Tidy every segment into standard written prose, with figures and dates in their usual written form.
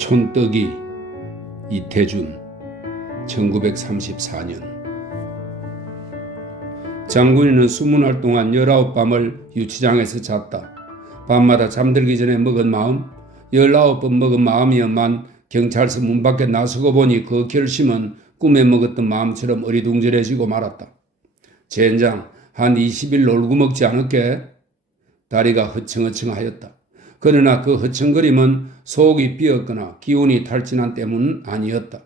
촌떡이 이태준 1934년 장군이는 수문할 동안 19밤을 유치장에서 잤다. 밤마다 잠들기 전에 먹은 마음, 19번 먹은 마음이었만 경찰서 문 밖에 나서고 보니 그 결심은 꿈에 먹었던 마음처럼 어리둥절해지고 말았다. 젠장 한 20일 놀고 먹지 않았게? 다리가 허청허청하였다. 그러나 그 허청거림은 속이 비었거나 기운이 탈진한 때문은 아니었다.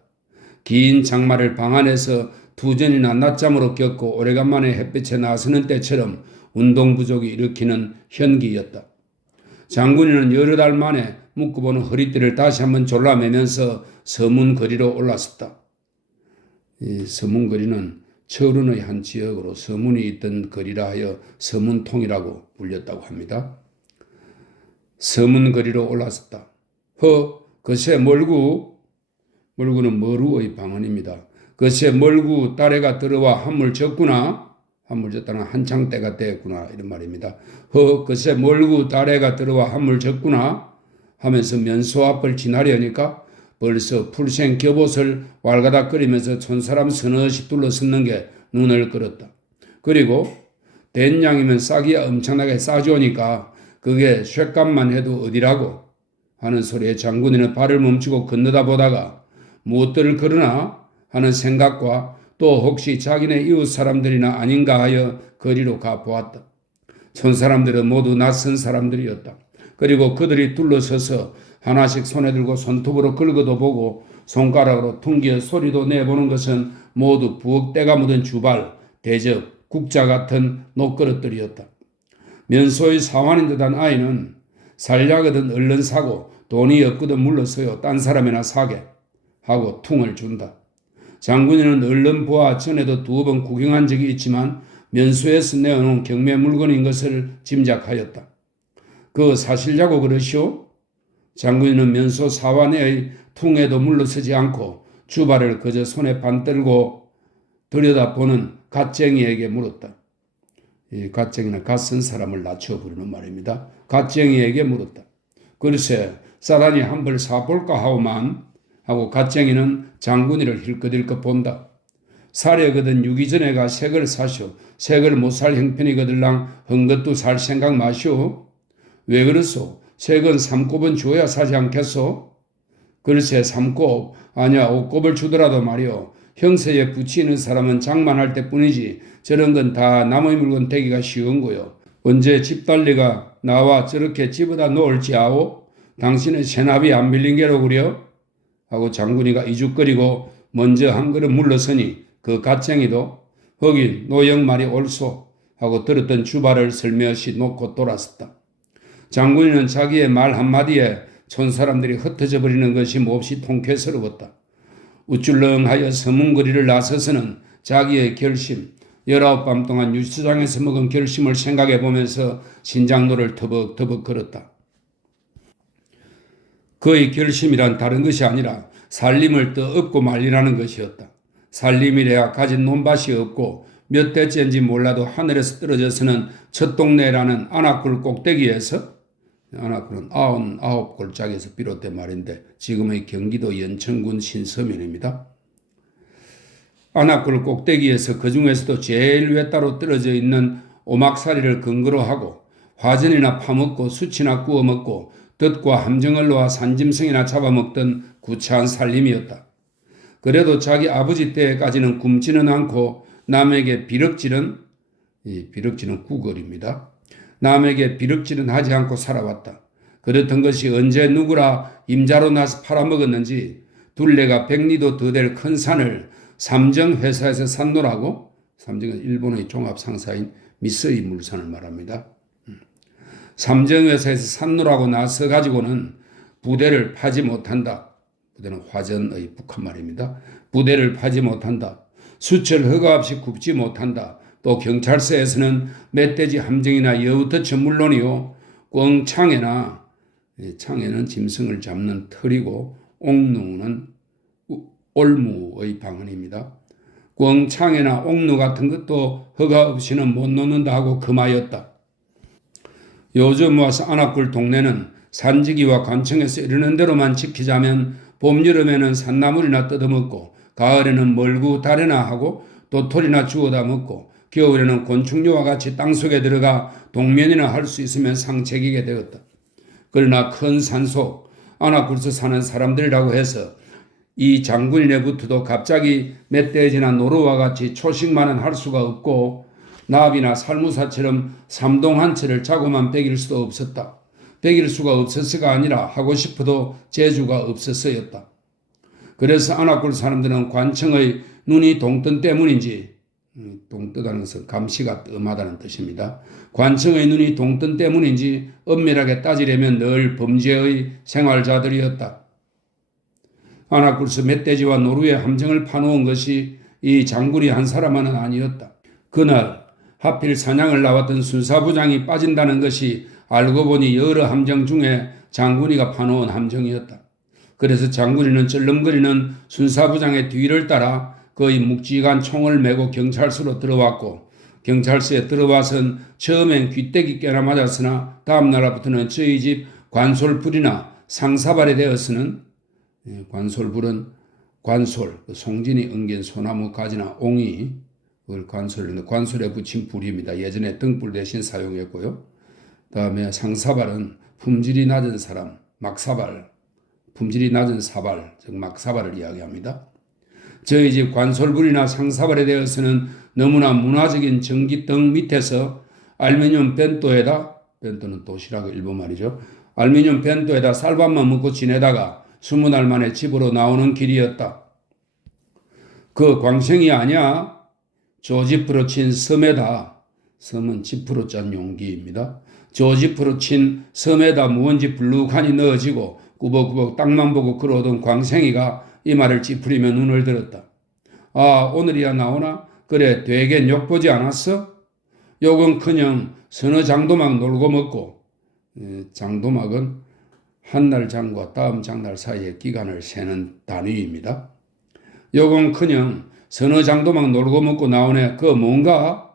긴 장마를 방 안에서 2전이나 낮잠으로 겪고 오래간만에 햇빛에 나서는 때처럼 운동 부족이 일으키는 현기였다. 장군이는 여러 달 만에 묶어보는 허리띠를 다시 한번 졸라매면서 서문거리로 올랐었다. 이 서문거리는 철원의 한 지역으로 서문이 있던 거리라 하여 서문통이라고 불렸다고 합니다. 서문거리로 올랐었다. 그새 멀구는 머루의 방언입니다. 그새 멀구 딸애가 들어와 한물 졌구나. 한물 졌다는 한창 때가 됐구나 이런 말입니다. 그새 멀구 딸애가 들어와 한물 졌구나 하면서 면소 앞을 지나려니까 벌써 풀생 겹옷을 왈가닥거리면서 촌사람 서너씩 둘러섰는 게 눈을 끌었다. 그리고 된 양이면 싹이야 엄청나게 싸주오니까 그게 쇳값만 해도 어디라고 하는 소리에 장군이는 발을 멈추고 건너다 보다가 무엇들을 걸으나 하는 생각과 또 혹시 자기네 이웃 사람들이나 아닌가 하여 거리로 가보았다. 촌사람들은 모두 낯선 사람들이었다. 그리고 그들이 둘러서서 하나씩 손에 들고 손톱으로 긁어도 보고 손가락으로 퉁겨 소리도 내보는 것은 모두 부엌때가 묻은 주발, 대접, 국자 같은 녹그릇들이었다. 면소의 사환인 듯한 아이는 살려거든 얼른 사고 돈이 없거든 물러서요 딴 사람이나 사게 하고 퉁을 준다. 장군이는 얼른 보아 전에도 2번 구경한 적이 있지만 면소에서 내어놓은 경매 물건인 것을 짐작하였다. 그 사실냐고 그러시오? 장군이는 면소 사환의 퉁에도 물러서지 않고 주발을 그저 손에 반들고 들여다보는 갓쟁이에게 물었다. 이 갓쟁이는 갓쓴 사람을 낮춰 부르는 말입니다. 갓쟁이에게 물었다. 글쎄 싸다니 한벌 사볼까 하오만 하고 갓쟁이는 장군이를 힐끗힐끗 본다. 사려거든 6이 전에가 색을 사시오. 색을 못 살 형편이거들랑 헝것도 살 생각 마시오. 왜 그렇소? 색은 3곱은 줘야 사지 않겠소? 글쎄 3곱 아니야 5곱을 주더라도 말이오. 형세에 붙이는 사람은 장만할 때뿐이지 저런 건 다 남의 물건 되기가 쉬운 거요. 언제 집달리가 나와 저렇게 집어다 놓을지 아오? 당신은 세납이 안 밀린 게로 그려? 하고 장군이가 이죽거리고 먼저 한 걸음 물러서니 그 갓쟁이도 거긴 노영 말이 옳소 하고 들었던 주발을 슬며시 놓고 돌아섰다. 장군이는 자기의 말 한마디에 촌사람들이 흩어져 버리는 것이 몹시 통쾌스러웠다. 우쭐렁하여 서문거리를 나서서는 자기의 결심, 19밤 동안 유치장에서 먹은 결심을 생각해 보면서 신장로를 터벅터벅 걸었다. 그의 결심이란 다른 것이 아니라 살림을 떠엎고 말리라는 것이었다. 살림이래야 가진 논밭이 없고 몇 대째인지 몰라도 하늘에서 떨어져서는 첫 동네라는 안악굴 꼭대기에서 안악굴은 99골짜기에서 비롯된 말인데 지금의 경기도 연천군 신서면입니다. 안악굴 꼭대기에서 그 중에서도 제일 외따로 떨어져 있는 오막살이를 근거로 하고 화전이나 파먹고 수치나 구워먹고 덫과 함정을 놓아 산짐승이나 잡아먹던 구차한 살림이었다. 그래도 자기 아버지 때까지는 굶지는 않고 남에게 비럭질은 구걸입니다. 남에게 비럭질은 하지 않고 살아왔다. 그렇던 것이 언제 누구라 임자로 나서 팔아먹었는지 둘레가 100리도 더 될 큰 산을 삼정회사에서 샀노라고. 삼정은 일본의 종합상사인 미쓰이 물산을 말합니다. 삼정회사에서 샀노라고 나서 가지고는 부대를 파지 못한다. 부대는 화전의 북한 말입니다. 부대를 파지 못한다. 수철 허가 없이 굽지 못한다. 또 경찰서에서는 멧돼지 함정이나 여우터치 물론이요. 꽝창에나 창에는 짐승을 잡는 털이고 옥누는 올무의 방언입니다. 꽝창에나 옥누 같은 것도 허가 없이는 못 놓는다 하고 금하였다. 요즘 와서 안악굴 동네는 산지기와 관청에서 이르는 대로만 지키자면 봄, 여름에는 산나물이나 뜯어먹고 가을에는 멀구 다래나 하고 도토리나 주워다 먹고 겨울에는 곤충류와 같이 땅속에 들어가 동면이나 할 수 있으면 상책이게 되었다. 그러나 큰 산속 아나굴스 사는 사람들이라고 해서 이 장군이네부터도 갑자기 멧돼지나 노루와 같이 초식만은 할 수가 없고 나비나 살무사처럼 삼동 한 채를 자고만 베길 수도 없었다. 베길 수가 없었어가 아니라 하고 싶어도 재주가 없었어였다. 그래서 아나굴 사람들은 관청의 눈이 동뜬 때문인지, 동뜨다는 것은 감시가 뜸하다는 뜻입니다. 관청의 눈이 동뜬 때문인지 엄밀하게 따지려면 늘 범죄의 생활자들이었다. 아나굴스 멧돼지와 노루의 함정을 파놓은 것이 이 장군이 한 사람만은 아니었다. 그날 하필 사냥을 나왔던 순사부장이 빠진다는 것이 알고 보니 여러 함정 중에 장군이가 파놓은 함정이었다. 그래서 장군이는 쩔름거리는 순사부장의 뒤를 따라 거의 묵직한 총을 메고 경찰서로 들어왔고 경찰서에 들어와선 처음엔 귀때기 깨나 맞았으나 다음 날부터는 저희 집 관솔불이나 상사발에 되었으는 관솔불은 관솔, 송진이 엉긴 소나무 가지나 옹이 그걸 관솔에 붙인 불입니다. 예전에 등불 대신 사용했고요. 다음에 상사발은 품질이 낮은 사람, 막사발, 품질이 낮은 사발, 즉 막사발을 이야기합니다. 저희 집 관솔불이나 상사발에 대해서는 너무나 문화적인 전기등 밑에서 알루미늄 벤또에다, 벤또는 도시락 일본 말이죠. 알루미늄 벤또에다 쌀밥만 먹고 지내다가 20날 만에 집으로 나오는 길이었다. 그 광생이 아니야. 조지프로 친 섬에다, 섬은 지프로 짠 용기입니다. 조지프로 친 섬에다 무언지 불룩하니 넣어지고 꾸벅꾸벅 땅만 보고 걸어오던 광생이가 이 말을 찌푸리며 눈을 들었다. 아, 오늘이야 나오나? 그래, 되게 욕보지 않았어? 욕은커녕 서너 장도막 놀고 먹고, 장도막은 한날 장과 다음 장날 사이의 기간을 세는 단위입니다. 욕은커녕 서너 장도막 놀고 먹고 나오네. 그 뭔가?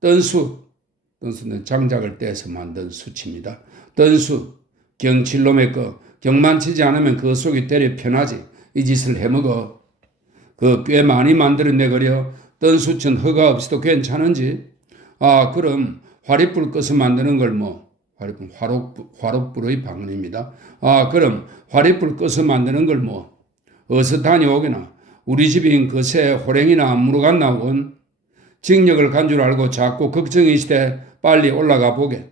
뜬수. 뜬수는 장작을 떼서 만든 수치입니다. 뜬수. 경칠놈의 거. 경만 치지 않으면 그 속이 때려 편하지. 이 짓을 해먹어. 그 꽤 많이 만들어내거려. 뜬수천 허가 없이도 괜찮은지? 아, 그럼 화립불 꺼서 만드는 걸 뭐? 화립불, 화롯불의 방언입니다. 아, 그럼 화립불 꺼서 만드는 걸 뭐? 어서 다녀오게나. 우리 집인 그새 호랭이나 안 물어갔나 원. 징역을 간 줄 알고 자꾸 걱정이시대 빨리 올라가 보게.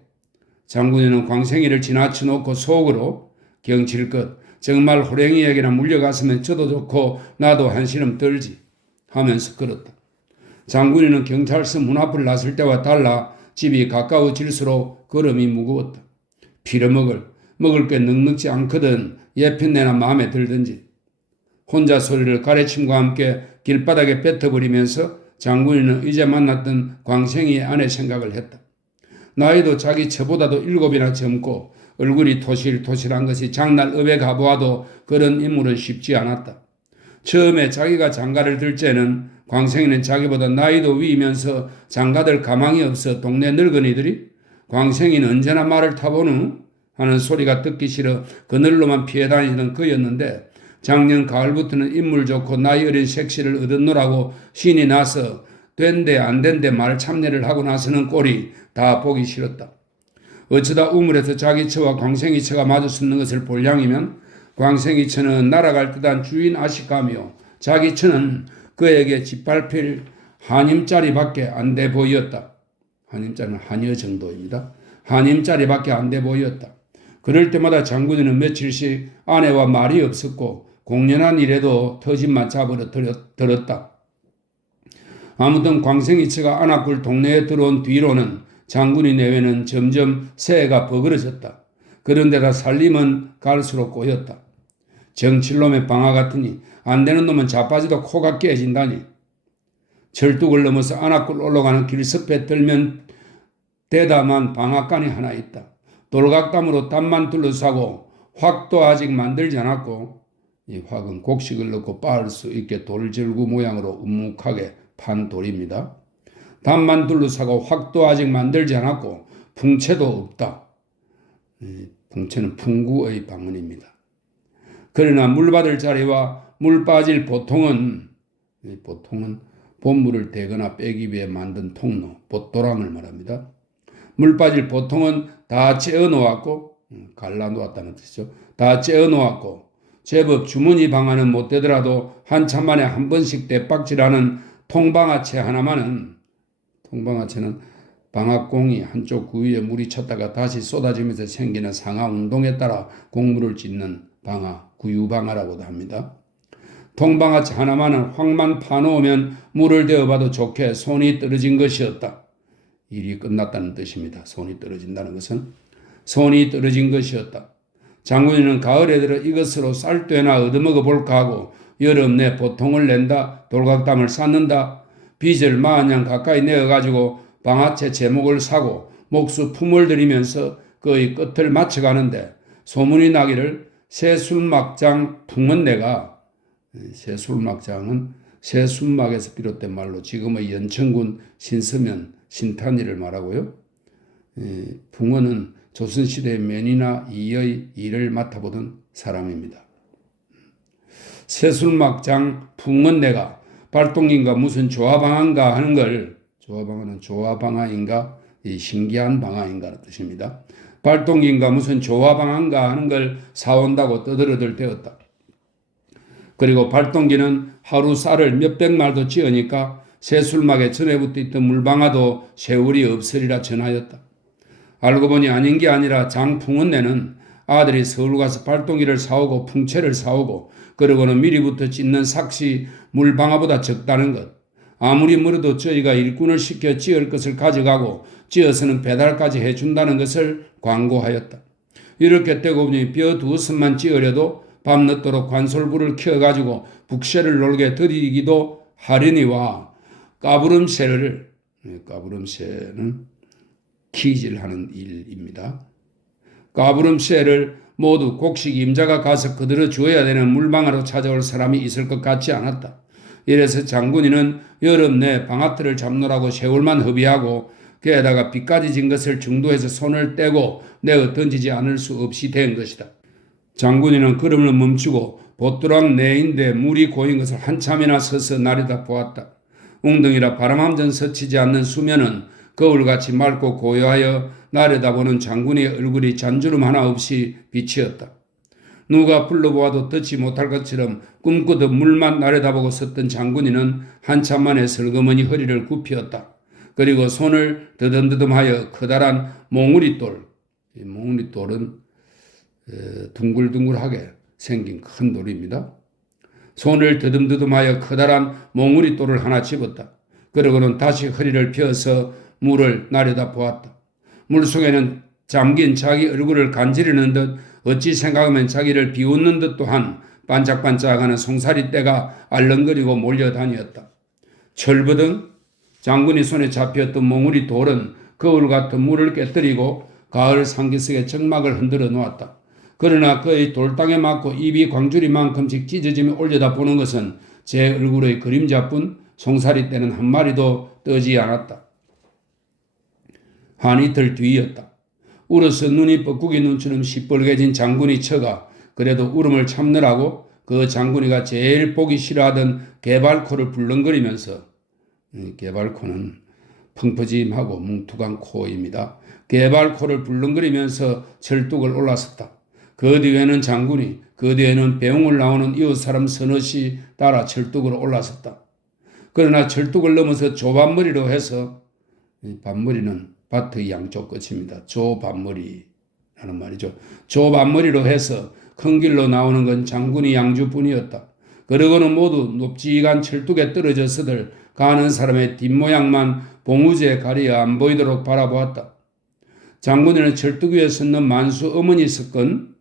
장군이는 광생이를 지나쳐 놓고 속으로 경칠것 정말 호랭이에게나 물려갔으면 저도 좋고 나도 한시름 떨지 하면서 걸었다. 장군이는 경찰서 문 앞을 나설 때와 달라 집이 가까워질수록 걸음이 무거웠다. 먹을 게 넉넉지 않거든 예편내나 마음에 들든지. 혼자 소리를 가래침과 함께 길바닥에 뱉어버리면서 장군이는 이제 만났던 광생이의 아내 생각을 했다. 나이도 자기 처보다도 7이나 젊고 얼굴이 토실토실한 것이 장날읍에 가보아도 그런 인물은 쉽지 않았다. 처음에 자기가 장가를 들 때는 광생이는 자기보다 나이도 위이면서 장가들 가망이 없어 동네 늙은이들이 광생이는 언제나 말을 타보누 하는 소리가 듣기 싫어 그늘로만 피해 다니던 그였는데 작년 가을부터는 인물 좋고 나이 어린 색시를 얻었노라고 신이 나서 된데 안 된데 말 참내를 하고 나서는 꼴이 다 보기 싫었다. 어쩌다 우물에서 자기 처와 광생이 처가 마주 섰는 것을 볼 양이면 광생이 처는 날아갈 듯한 주인 아식감이요 자기 처는 그에게 짓밟힐 한임짜리밖에 안 돼 보였다. 한임짜리는 한여 정도입니다. 한임짜리밖에 안 돼 보였다. 그럴 때마다 장군이는 며칠씩 아내와 말이 없었고 공연한 일에도 터집만 잡으러 들었다. 아무튼 광생이 처가 아나굴 동네에 들어온 뒤로는 장군이 내외는 점점 새해가 버그러졌다. 그런데다 살림은 갈수록 꼬였다. 정칠놈의 방아 같으니 안 되는 놈은 자빠지도 코가 깨진다니. 철뚝을 넘어서 아나굴 올라가는 길섭에 들면 대담한 방앗간이 하나 있다. 돌각담으로 담만 둘러싸고 확도 아직 만들지 않았고 이 확은 곡식을 넣고 빻을 수 있게 돌절구 모양으로 우묵하게 판 돌입니다. 담만 둘러싸고 확도 아직 만들지 않았고 풍채도 없다. 풍채는 풍구의 방언입니다. 그러나 물 받을 자리와 물 빠질 보통은 본물을 대거나 빼기 위해 만든 통로, 봇도랑을 말합니다. 물 빠질 보통은 다 째어 놓았고, 갈라 놓았다는 뜻이죠. 다 째어 놓았고, 제법 주머니 방아는 못 되더라도 한참 만에 한 번씩 대박질하는 통방아채 하나만은, 통방아채는 방앗공이 한쪽 구위에 물이 찼다가 다시 쏟아지면서 생기는 상하 운동에 따라 곡물을 짓는 방아, 구유방아라고도 합니다. 통방아채 하나만은 확만 파놓으면 물을 대어봐도 좋게 손이 떨어진 것이었다. 일이 끝났다는 뜻입니다. 손이 떨어진다는 것은 손이 떨어진 것이었다. 장군이는 가을에 들어 이것으로 쌀되나 얻어먹어 볼까 하고 여름 내 보통을 낸다, 돌각담을 쌓는다, 빚을 마냥 가까이 내어가지고 방아채 제목을 사고 목수 품을 들이면서 그의 끝을 맞춰가는데 소문이 나기를 새술막장 풍은 내가, 새술막장은 새순막에서 비롯된 말로 지금의 연천군 신서면 신탄이를 말하고요. 풍은은 조선시대의 면이나 이의 일을 맡아보던 사람입니다. 새술막장 풍은 내가 발동인가 무슨 조화방아인가 하는 걸, 조화방아는 조화방아인가 신기한 방아인가 뜻입니다. 발동인가 무슨 조화방아인가 하는 걸 사온다고 떠들어들 때였다. 그리고 발동기는 하루 쌀을 몇백 말도 찌으니까 새술막에 전에 붙어 있던 물방아도 세월이 없으리라 전하였다. 알고 보니 아닌 게 아니라 장풍은내는 아들이 서울 가서 발동기를 사오고 풍채를 사오고 그러고는 미리부터 찢는 삭시 물방아보다 적다는 것. 아무리 멀어도 저희가 일꾼을 시켜 찌을 것을 가져가고 찌어서는 배달까지 해준다는 것을 광고하였다. 이렇게 떼고 보니 뼈 두섯만 찌으려도 밤늦도록 관솔불을 켜가지고 북새를 놀게 들이기도 하려니와 까부름새는 키질하는 일입니다. 까부름새를 모두 곡식 임자가 가서 그들어 주어야 되는 물방아로 찾아올 사람이 있을 것 같지 않았다. 이래서 장군이는 여름 내 방아틀을 잡느라고 세월만 허비하고 게다가 비까지 진 것을 중도에서 손을 떼고 내어 던지지 않을 수 없이 된 것이다. 장군이는 걸음을 멈추고 보뚜랑 내인데 물이 고인 것을 한참이나 서서 나려다 보았다. 웅덩이라 바람 한 점 스치지 않는 수면은 거울같이 맑고 고요하여 나려다보는 장군의 얼굴이 잔주름 하나 없이 비치었다. 누가 불러보아도 듣지 못할 것처럼 꿈꾸듯 물만 나려다보고 섰던 장군이는 한참 만에 슬그머니 허리를 굽히었다. 그리고 손을 더듬더듬하여 커다란 몽우리돌, 이 몽우리돌은 둥글둥글하게 생긴 큰 돌입니다. 손을 더듬더듬하여 커다란 몽우리돌을 하나 집었다. 그러고는 다시 허리를 펴서 물을 나려다 보았다. 물속에는 잠긴 자기 얼굴을 간지르는 듯 어찌 생각하면 자기를 비웃는 듯 또한 반짝반짝하는 송사리떼가 알렁거리고 몰려다녔다. 철부등 장군이 손에 잡혔던 몽우리 돌은 거울 같은 물을 깨뜨리고 가을 상기석의 정막을 흔들어 놓았다. 그러나 그의 돌땅에 맞고 입이 광주리만큼씩 찢어지며 올려다 보는 것은 제 얼굴의 그림자뿐 송사리떼는 한 마리도 뜨지 않았다. 한 이틀 뒤였다. 울어서 눈이 뻐꾸기 눈처럼 시뻘개진 장군이 처가 그래도 울음을 참느라고 그 장군이가 제일 보기 싫어하던 개발코를 불렁거리면서, 개발코는 펑퍼짐하고 뭉툭한 코입니다. 개발코를 불렁거리면서 철뚝을 올라섰다. 그 뒤에는 장군이, 그 뒤에는 배웅을 나오는 이웃사람 서너시 따라 철뚝으로 올라섰다. 그러나 철뚝을 넘어서 조반머리로 해서, 반머리는 밭의 양쪽 끝입니다. 조반머리라는 말이죠. 조반머리로 해서 큰 길로 나오는 건 장군이 양주뿐이었다. 그러고는 모두 높지간 철뚝에 떨어져서들 가는 사람의 뒷모양만 봉우지에 가리어 안 보이도록 바라보았다. 장군이는 철뚝 위에 섰는 만수 어머니 석건은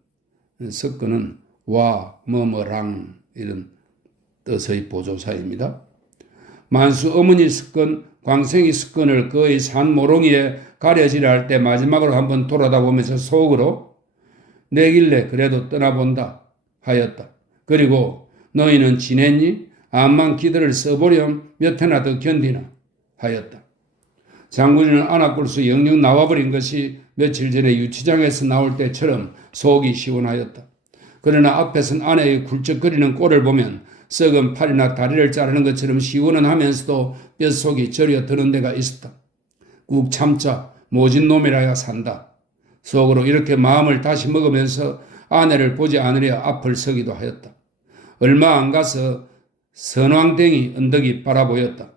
와, 뭐뭐랑 이런 뜻의 보조사입니다. 만수 어머니 석건, 광생이 석건을 그의 산 모롱이에 가려지려 할 때 마지막으로 한번 돌아다보면서 속으로 내길래 그래도 떠나본다 하였다. 그리고 너희는 지냈니? 암만 기들을 써보렴 몇 해나 더 견디나 하였다. 장군이는 안아꿀수 영영 나와버린 것이 며칠 전에 유치장에서 나올 때처럼 속이 시원하였다. 그러나 앞에선 아내의 굴쩍거리는 꼴을 보면 썩은 팔이나 다리를 자르는 것처럼 시원은 하면서도 뼛속이 저려 드는 데가 있었다. 꾹 참자, 모진 놈이라야 산다. 속으로 이렇게 마음을 다시 먹으면서 아내를 보지 않으려 앞을 서기도 하였다. 얼마 안 가서 선왕댕이 언덕이 바라 보였다.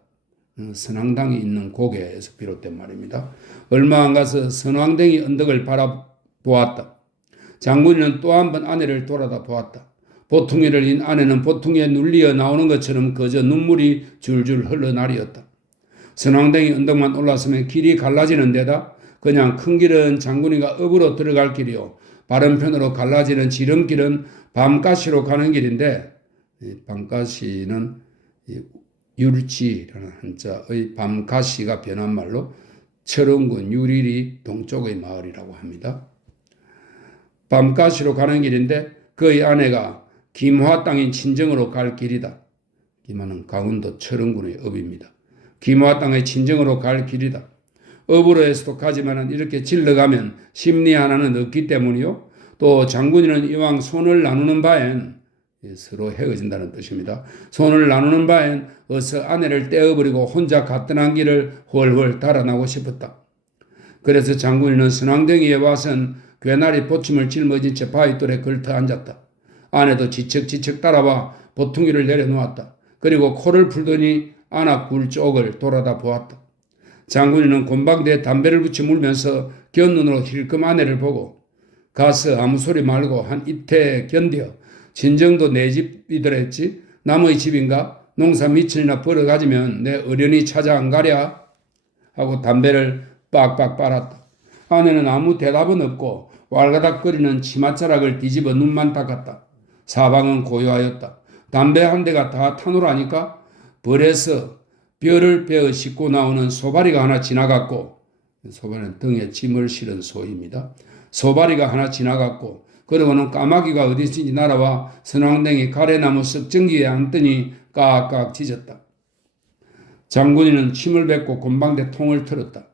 선왕당이 있는 고개에서 비롯된 말입니다. 얼마 안 가서 선왕댕이 언덕을 바라보았다. 장군이는 또 한 번 아내를 돌아다 보았다. 보퉁이를 인 아내는 보퉁이에 눌리어 나오는 것처럼 그저 눈물이 줄줄 흘러나리었다. 선왕댕이 언덕만 올라서면 길이 갈라지는 데다 그냥 큰 길은 장군이가 읍으로 들어갈 길이요. 바른편으로 갈라지는 지름길은 밤가시로 가는 길인데, 밤가시는 율지라는 한자의 밤가시가 변한 말로 철원군 유리리 동쪽의 마을이라고 합니다. 밤가시로 가는 길인데 그의 아내가 김화 땅인 친정으로 갈 길이다. 김화는 강원도 철원군의 읍입니다. 김화 땅의 친정으로 갈 길이다. 읍으로 해서도 가지만은 이렇게 질러가면 심리 하나는 없기 때문이요. 또 장군이는 이왕 손을 나누는 바엔 서로 헤어진다는 뜻입니다. 손을 나누는 바엔 어서 아내를 떼어버리고 혼자 갔던 길을 훨훨 달아나고 싶었다. 그래서 장군이는 선왕댕이에 와선 괴나리 보침을 짊어진 채 바위돌에 걸터 앉았다. 아내도 지척지척 따라와 보퉁이를 내려놓았다. 그리고 코를 풀더니 안압굴 쪽을 돌아다 보았다. 장군이는 곤방대에 담배를 붙여 물면서 곁눈으로 힐끔 아내를 보고 가서 아무 소리 말고 한 이태 견뎌. 진정도 내 집이더랬지. 남의 집인가? 농사 미천이나 벌어가지면 내 어련히 찾아 안 가랴? 하고 담배를 빡빡 빨았다. 아내는 아무 대답은 없고 왈가닥거리는 치맛자락을 뒤집어 눈만 닦았다. 사방은 고요하였다. 담배 한 대가 다 타노라니까 벌에서 뼈를 베어 씻고 나오는 소바리가 하나 지나갔고, 소바리는 등에 짐을 실은 소입니다. 소바리가 하나 지나갔고, 그러고는 까마귀가 어디든지 날아와 선왕댕이 가래나무 썩정기에 앉더니 깍깍 짖었다. 장군이는 침을 뱉고 곤방대 통을 틀었다.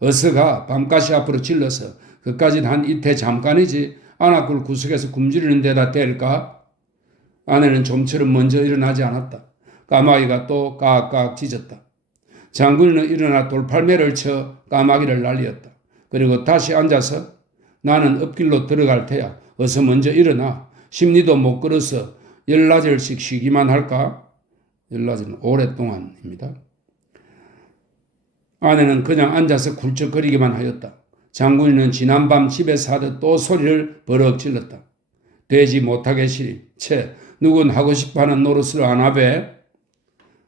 어서 가. 밤가시 앞으로 질러서 그까짓 한 이태 잠깐이지 안압굴 구석에서 굶주리는 데다 댈까? 아내는 좀처럼 먼저 일어나지 않았다. 까마귀가 또 깍깍 짖었다. 장군이는 일어나 돌팔매를 쳐 까마귀를 날리었다. 그리고 다시 앉아서 나는 읍길로 들어갈 테야. 어서 먼저 일어나. 심리도 못 걸어서 열나절씩 쉬기만 할까? 열나절은 오랫동안입니다. 아내는 그냥 앉아서 굴쩍거리기만 하였다. 장군이는 지난밤 집에서 하듯 또 소리를 버럭 질렀다. 되지 못하게 시리. 채 누군 하고 싶어하는 노릇을 안 하배?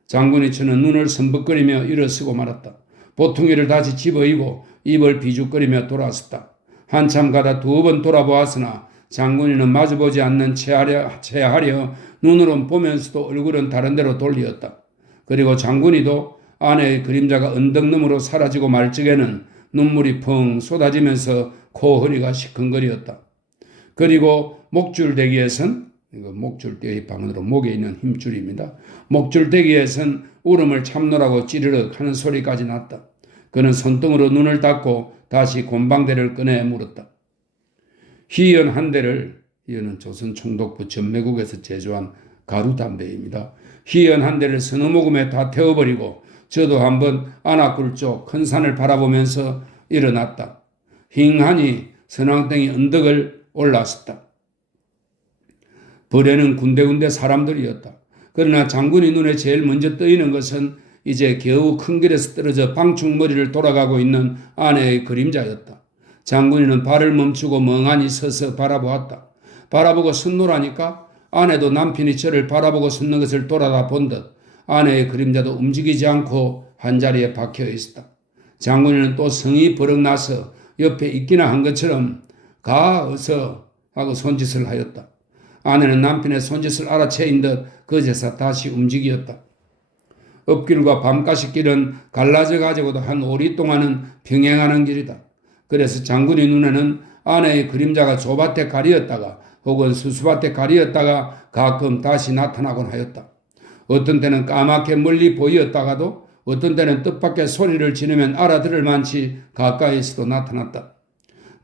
장군이 저는 눈을 선벅거리며 일어서고 말았다. 보퉁이를 다시 집어이고 입을 비죽거리며 돌아섰다. 한참 가다 2번 돌아보았으나 장군이는 마주보지 않는 체하려 눈으로 보면서도 얼굴은 다른 데로 돌리었다. 그리고 장군이도 아내의 그림자가 언덕 너머로 사라지고 말 적에는 눈물이 펑 쏟아지면서 코 허리가 시큰거리었다. 그리고 목줄대기에선, 이거 목줄대의 방언으로 목에 있는 힘줄입니다. 목줄대기에선 울음을 참노라고 찌르륵 하는 소리까지 났다. 그는 손등으로 눈을 닫고 다시 곤방대를 꺼내 물었다. 희연 한 대를, 희연은 조선 총독부 전매국에서 제조한 가루담배입니다. 희연 한 대를 서너 모금에 다 태워버리고 저도 한번 안압굴 쪽 큰 산을 바라보면서 일어났다. 힝하니 선왕땡이 언덕을 올랐었다. 벌에는 군데군데 사람들이었다. 그러나 장군이 눈에 제일 먼저 떠있는 것은 이제 겨우 큰 길에서 떨어져 방충머리를 돌아가고 있는 아내의 그림자였다. 장군이는 발을 멈추고 멍하니 서서 바라보았다. 바라보고 섰노라니까 아내도 남편이 저를 바라보고 섰는 것을 돌아다 본 듯 아내의 그림자도 움직이지 않고 한자리에 박혀 있었다. 장군이는 또 성이 버럭 나서 옆에 있기나 한 것처럼 가 어서 하고 손짓을 하였다. 아내는 남편의 손짓을 알아채인 듯 그제서 다시 움직였다. 읍길과 밤가시길은 갈라져 가지고도 한 오리 동안은 평행하는 길이다. 그래서 장군의 눈에는 아내의 그림자가 조밭에 가리었다가 혹은 수수밭에 가리었다가 가끔 다시 나타나곤 하였다. 어떤 때는 까맣게 멀리 보이었다가도 어떤 때는 뜻밖의 소리를 지르면 알아들을 만치 가까이에서도 나타났다.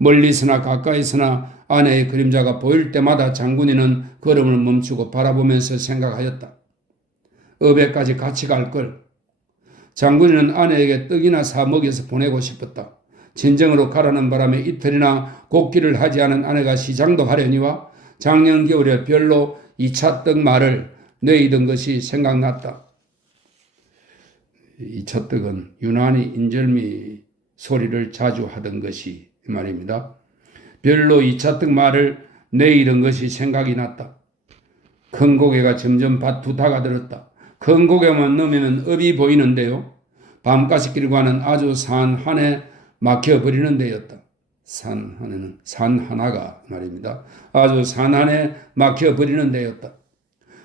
멀리서나 가까이서나 아내의 그림자가 보일 때마다 장군이는 걸음을 멈추고 바라보면서 생각하였다. 업에까지 같이 갈 걸. 장군이는 아내에게 떡이나 사 먹여서 보내고 싶었다. 친정으로 가라는 바람에 이틀이나 곡기를 하지 않은 아내가 시장도 하려니와 작년 겨울에 별로 2차 떡 말을 내이던 것이 생각났다. 2차 떡은 유난히 인절미 소리를 자주 하던 것이 말입니다. 별로 2차 떡 말을 내이던 것이 생각이 났다. 큰 고개가 점점 밭두 다가들었다. 큰 고개만 넘으면 업이 보이는데요. 밤가시길과는 아주 산 한에 막혀버리는 데였다. 산 하나는 산 하나가 말입니다. 아주 산 안에 막혀버리는 데였다.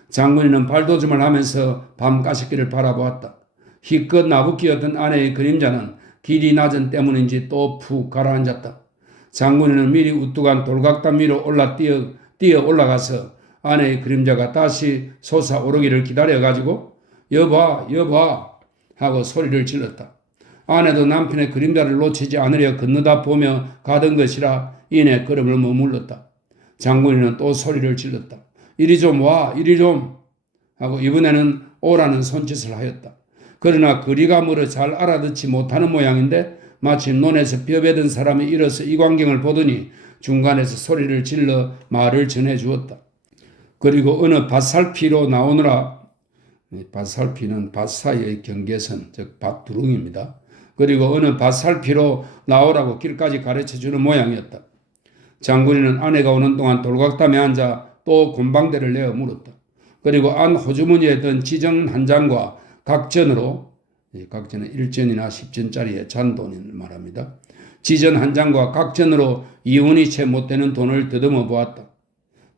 장군이는 발도줌을 하면서 밤가시길을 바라보았다. 희끗 나붓기였던 아내의 그림자는 길이 낮은 때문인지 또 푹 가라앉았다. 장군이는 미리 우뚝한 돌각담 위로 뛰어 올라가서 아내의 그림자가 다시 솟아오르기를 기다려가지고 여봐 하고 소리를 질렀다. 아내도 남편의 그림자를 놓치지 않으려 건너다 보며 가던 것이라 이내 걸음을 머물렀다. 장군이는 또 소리를 질렀다. 이리 좀 와, 이리 좀 하고 이번에는 오라는 손짓을 하였다. 그러나 거리가 멀어 잘 알아듣지 못하는 모양인데 마침 논에서 뼈베든 사람이 일어서 이 광경을 보더니 중간에서 소리를 질러 말을 전해주었다. 그리고 어느 밭살피로 나오느라, 밭살피는 밭 사이의 경계선, 즉 밭두릉입니다. 그리고 어느 밭살피로 나오라고 길까지 가르쳐주는 모양이었다. 장군이는 아내가 오는 동안 돌각담에 앉아 또 곤방대를 내어 물었다. 그리고 안 호주머니에 든 지정 한 장과 각전으로, 각전은 1전이나 10전짜리의 잔돈을 말합니다. 지전 한 장과 각전으로 이원이 채 못되는 돈을 더듬어 보았다.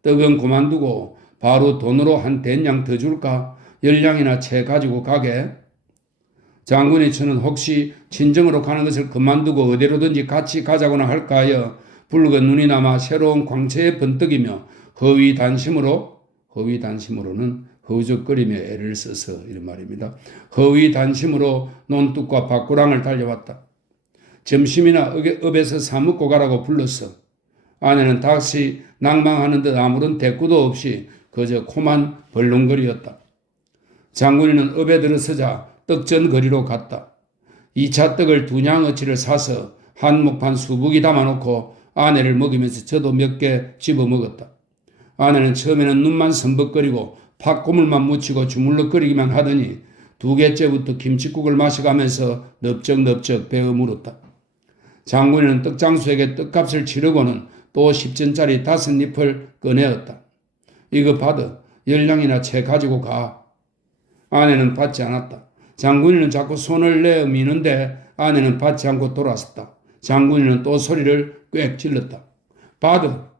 떡은 그만두고 바로 돈으로 한 된양 더 줄까? 10냥이나 채 가지고 가게? 장군이 저는 혹시 친정으로 가는 것을 그만두고 어디로든지 같이 가자고나 할까 하여 붉은 눈이 남아 새로운 광채에 번뜩이며 허위 단심으로는 허우적거리며 애를 써서 이런 말입니다. 허위 단심으로 논뚝과 밭구랑을 달려왔다. 점심이나 업에서 사 먹고 가라고 불렀어. 아내는 다시 낭망하는 듯 아무런 대꾸도 없이 그저 코만 벌렁거리었다. 장군이는 업에 들어서자 떡전거리로 갔다. 2차 떡을 2냥어치를 사서 한 목판 수북이 담아놓고 아내를 먹이면서 저도 몇 개 집어먹었다. 아내는 처음에는 눈만 선벅거리고 팥고물만 묻히고 주물럭거리기만 하더니 2개째부터 김칫국을 마셔가면서 넙적넙적 베어 물었다. 장군이는 떡장수에게 떡값을 치르고는 또 10전짜리 5잎을 꺼내었다. 이거 받아 10냥이나 채 가지고 가. 아내는 받지 않았다. 장군이는 자꾸 손을 내어 미는데 아내는 받지 않고 돌아섰다. 장군이는 또 소리를 꽥 질렀다. 받아.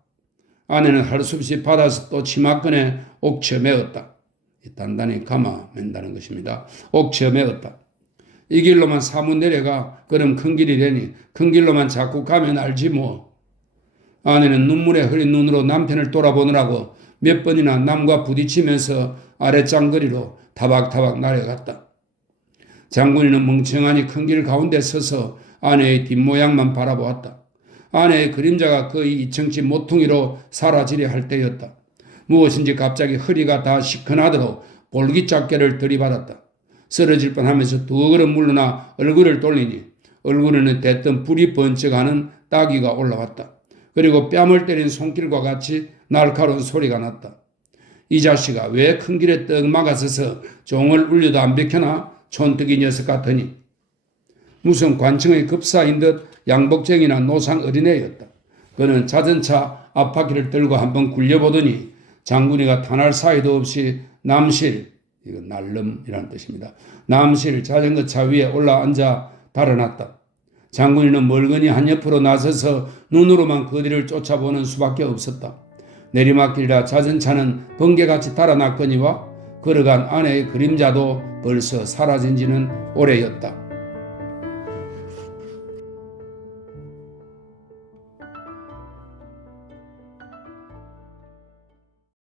아내는 할 수 없이 받아서 또 치마끈에 옥쳐 메었다. 단단히 감아 맨다는 것입니다. 옥쳐 메었다. 이 길로만 사무 내려가 그럼 큰 길이 되니 큰 길로만 자꾸 가면 알지 뭐. 아내는 눈물에 흐린 눈으로 남편을 돌아보느라고 몇 번이나 남과 부딪히면서 아랫장거리로 타박타박 날아갔다. 장군이는 멍청하니 큰 길 가운데 서서 아내의 뒷모양만 바라보았다. 아내의 그림자가 거의 이층치 모퉁이로 사라지려 할 때였다. 무엇인지 갑자기 허리가 다 시큰하도록 볼기짝개를 들이받았다. 쓰러질 뻔하면서 두 걸음 물러나 얼굴을 돌리니 얼굴에는 대뜸 불이 번쩍하는 따기가 올라왔다. 그리고 뺨을 때린 손길과 같이 날카로운 소리가 났다. 이 자식아 왜 큰 길에 떡 막아서서 종을 울려도 안 비켜나? 촌뜨기 녀석 같으니. 무슨 관청의 급사인 듯 양복쟁이나 노상 어린애였다. 그는 자전차 앞바퀴를 들고 한번 굴려보더니 장군이가 탄할 사이도 없이 남실, 이건 날름이라는 뜻입니다. 남실 자전거차 위에 올라앉아 달아났다. 장군이는 멀거니 한옆으로 나서서 눈으로만 그 뒤를 쫓아보는 수밖에 없었다. 내리막길이라 자전차는 번개같이 달아났거니와 걸어간 아내의 그림자도 벌써 사라진 지는 오래였다.